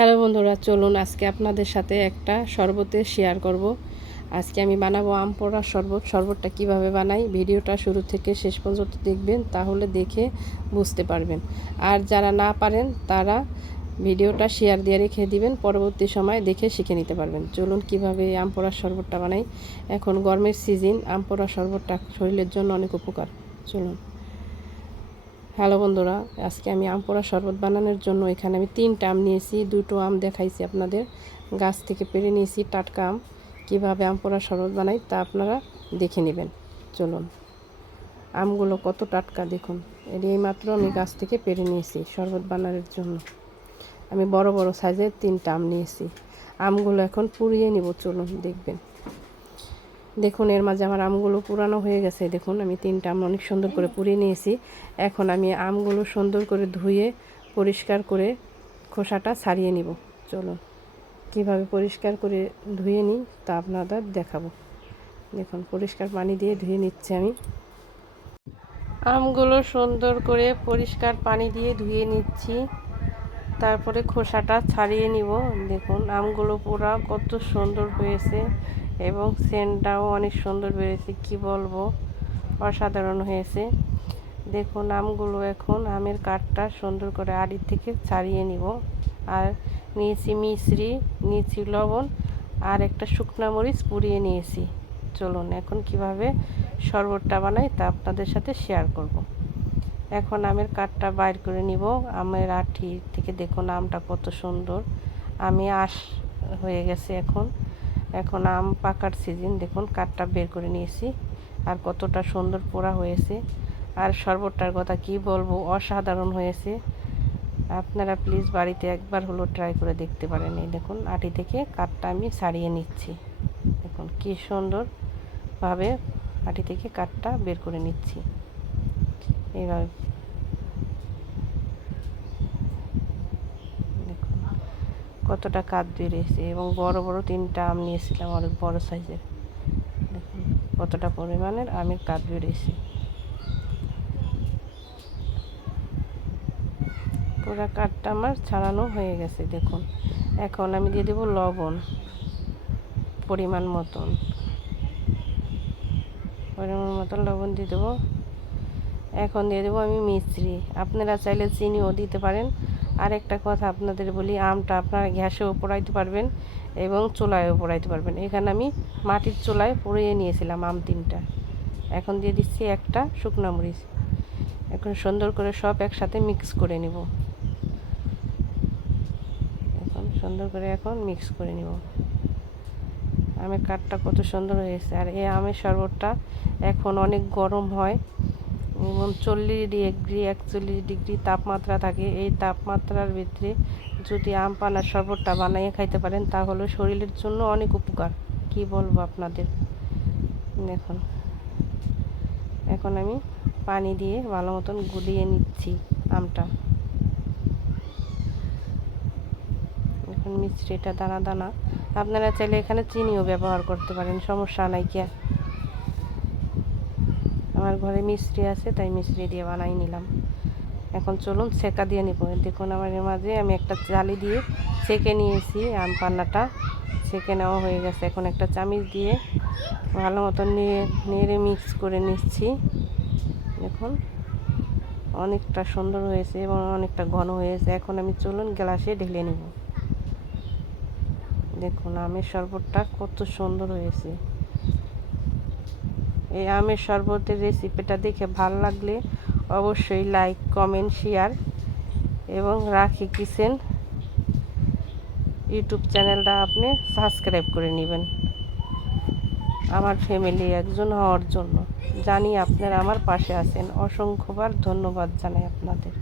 Hello বন্ধুরা, চলুন আজকে আপনাদের সাথে একটা শরবতের শেয়ার করব। আজকে আমি বানাবো আম পোড়া শরবত। শরবতটা কিভাবে বানাই ভিডিওটা শুরু থেকে শেষ পর্যন্ত দেখবেন, তাহলে দেখে বুঝতে পারবেন। আর যারা না পারেন তারা ভিডিওটা শেয়ার দিয়ে রেখে দিবেন, পরবর্তী সময় দেখে শিখে নিতে পারবেন। চলুন কিভাবে আম পোড়ার শরবতটা বানাই। এখন গরমের সিজন, আম পোড়া শরবতটা শরীরের জন্য অনেক উপকার। চলুন। হ্যালো বন্ধুরা, আজকে আমি আম পোড়া শরবত বানানোর জন্য এখানে আমি 3টা আম নিয়েছি। 2টো আম দেখাইছি আপনাদের, গাছ থেকে পেড়ে নিয়েছি টাটকা আম। কীভাবে আম পোড়া শরবত বানাই তা আপনারা দেখে নেবেন। চলুন, আমগুলো কত টাটকা দেখুন। এই মাত্র আমি গাছ থেকে পেড়ে নিয়েছি শরবত বানানোর জন্য। আমি বড় বড় সাইজের 3টা আম নিয়েছি। আমগুলো এখন পুড়িয়ে নিব। চলুন দেখবেন। দেখুন, এর মাঝে আমার আমগুলো পুরানো হয়ে গেছে। দেখুন, আমি 3টা আম অনেক সুন্দর করে পুড়িয়ে নিয়েছি। এখন আমি আমগুলো সুন্দর করে ধুয়ে পরিষ্কার করে খোসাটা ছাড়িয়ে নিব। চলুন কিভাবে পরিষ্কার করে ধুয়ে নিই তা আপনাদের দেখাবো। দেখুন, পরিষ্কার পানি দিয়ে ধুয়ে নিচ্ছি আমি। আমগুলো সুন্দর করে পরিষ্কার পানি দিয়ে ধুয়ে নিচ্ছি, তারপরে খোসাটা ছাড়িয়ে নিব। দেখুন, আমগুলো পুরা কত সুন্দর হয়েছে এবং সেন্টটাও অনেক সুন্দর বেরিয়েছে, কি বলবো, অসাধারণ হয়েছে। দেখুন, আমগুলো এখন আমের কাঠটা সুন্দর করে আড়ি থেকে ছাড়িয়ে নিব। আর নিয়েছি মিশ্রি, নিয়েছি লবণ, আর একটা শুকনা মরিচ পুড়িয়ে নিয়েছি। চলুন এখন কিভাবে শরবতটা বানাই তা আপনাদের সাথে শেয়ার করব। এখন আমের কাঠটা বাইর করে নিব। আমের আঠি থেকে দেখুন আমটা কত সুন্দর, আমি আঁশ হয়ে গেছে। এখন আম পাকার সিজন। দেখুন, কাঠটা বের করে নিয়েছি আর কতটা সুন্দর পোড়া হয়েছে। আর শরবতটার কথা কি বলবো, অসাধারণ হয়েছে। আপনারা প্লিজ বাড়িতে একবার হলো ট্রাই করে দেখতে পারেন। এই দেখুন, আটি থেকে কাঠটা আমি ছাড়িয়ে নিচ্ছি। দেখুন কি সুন্দরভাবে আটি থেকে কাঠটা বের করে নিচ্ছি। এইভাবে দেখুন কতটা কাঠ বেরিয়েছে এবং বড় বড় 3টা আম নিয়েছিলাম, অনেক বড় সাইজের। দেখুন কতটা পরিমাণের আমের কাঠ বেরিয়েছে। পুরো কাঠটা আমার ছাড়ানো হয়ে গেছে। দেখুন, এখন আমি দিয়ে দেবো লবণ পরিমাণ মতন লবণ দিয়ে দেবো। এখন দিয়ে দেবো আমি মিশ্রি। আপনারা চাইলে চিনিও দিতে পারেন। আর একটা কথা আপনাদের বলি, আমটা আপনারা গ্যাসেও পোড়াইতে পারবেন এবং চুলায়ও পোড়াইতে পারবেন। এখানে আমি মাটির চুলায় পুড়িয়ে নিয়েছিলাম আম 3টা। এখন দিয়ে দিচ্ছি একটা শুকনো মরিচ। এখন সুন্দর করে সব একসাথে মিক্স করে নিব। সুন্দর করে এখন মিক্স করে নিব। আমের কাঠটা কত সুন্দর হয়েছে। আর এই আমের শরবতটা এখন অনেক গরম হয় এবং 40 ডিগ্রি 41 ডিগ্রি তাপমাত্রা থাকে। এই তাপমাত্রার ভিতরে যদি আম পানার শরবতটা বানিয়ে খাইতে পারেন তাহলে শরীরের জন্য অনেক উপকার, কি বলবো আপনাদের। দেখুন, এখন আমি পানি দিয়ে ভালো মতন গুলিয়ে নিচ্ছি আমটা। এখন মিষ্টিটা দানা দানা। আপনারা চাইলে এখানে চিনিও ব্যবহার করতে পারেন, সমস্যা নাই। কি আমার ঘরে মিষ্টি আছে তাই মিষ্টি দিয়ে বানাই নিলাম। এখন চলুন সেকা দিয়ে নিব। দেখুন, আমার এর মাঝে আমি একটা জালি দিয়ে সেকে নিয়েছি। আম পান্নাটা সেকে নেওয়া হয়ে গেছে। এখন একটা চামচ দিয়ে ভালো মতন নেড়ে মিক্স করে নিচ্ছি। দেখুন অনেকটা সুন্দর হয়েছে এবং অনেকটা ঘন হয়েছে। এখন আমি চলুন গ্লাসে ঢেলে নেব। দেখুন আমের শরবতটা কত সুন্দর হয়েছে। এই আমের শরবতের রেসিপিটা দেখে ভালো লাগলে অবশ্যই লাইক, কমেন্ট, শেয়ার এবং রাখি কিচেন ইউটিউব চ্যানেলটা আপনি সাবস্ক্রাইব করে নেবেন আমার ফ্যামিলি একজন হওয়ার জন্য। জানি আপনারা আমার পাশে আছেন। অসংখ্যবার ধন্যবাদ জানাই আপনাদের।